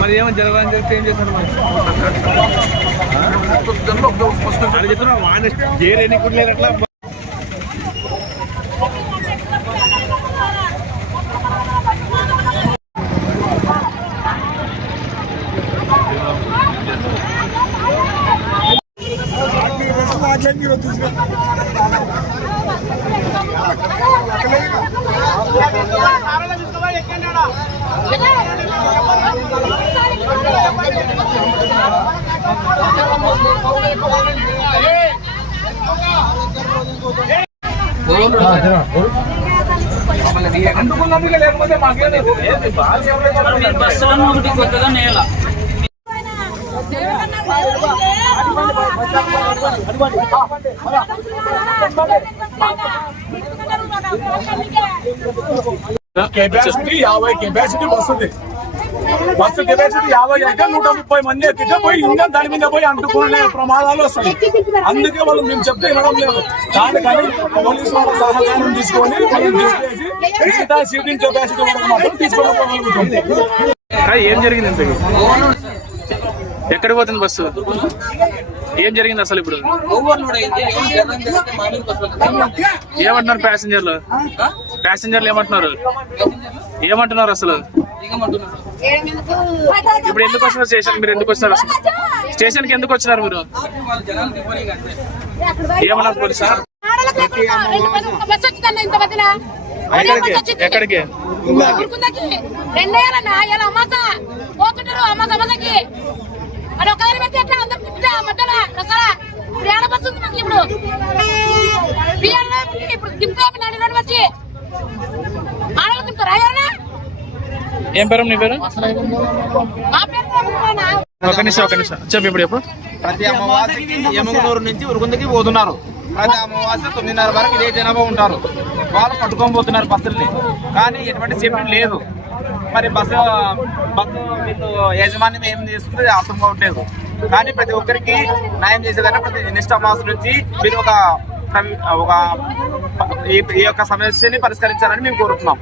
మరి ఏమని జరగాలని చెప్తే ఏం చేశారు మరి చెప్తున్నా వాడిని గేర్ ఎన్ని కుట్లేరు అట్లా బస్సులను ఒకటి కొత్తగా నేల కెపాసిటీ 50 కెపాసిటీ బస్సు ఉంది. బస్సు కెపాసిటీ 50 అయితే 130 మంది ఎక్కితే పోయి ఇంజన్ దాని మీద పోయి అంటుకునే ప్రమాదాలు వస్తాయి. అందుకే వాళ్ళు మేము చెప్తే వినడం లేదు. దానికని పోలీసు వాళ్ళ సహకారం తీసుకొని మిగతా సీటింగ్ కెపాసిటీ వరకు మాత్రం తీసుకోవడం. ఏం జరిగింది ఇంతకు? ఎక్కడికి పోతుంది బస్సు? ఏం జరిగింది అసలు? ఇప్పుడు ఏమంటున్నారు ప్యాసింజర్లు ఏమంటున్నారు అసలు? ఇప్పుడు ఎందుకు వస్తున్నారు స్టేషన్? మీరు ఎందుకు వస్తున్నారు అసలు? స్టేషన్ కి ఎందుకు వచ్చినారు మీరు? ఏమన్నారు పోలీసు? ఎక్కడికి? ఏం పేరు నీ పేరు? ఒక నిమిషం చెప్పు. ఇప్పుడు ఎప్పుడు? ప్రతి అమావాస్యకి యమగనూరు నుంచి ఉరుకుందకి పోతున్నారు. ప్రతి అమావాస్య 9:30 వరకు ఇదే జనాభా ఉంటారు. వాళ్ళు పట్టుకొని పోతున్నారు బస్సుల్ని, కానీ ఎటువంటి సేఫ్టీ లేదు. మరి బస్సు వీళ్ళు యాజమాన్యం ఏం చేస్తుంది అర్థం కావట్లేదు. కానీ ప్రతి ఒక్కరికి న్యాయం చేసేదాకా ప్రతి నెక్స్ట్ అమావాస్య నుంచి మీరు ఈ యొక్క సమస్యని పరిష్కరించాలని మేము కోరుతున్నాం.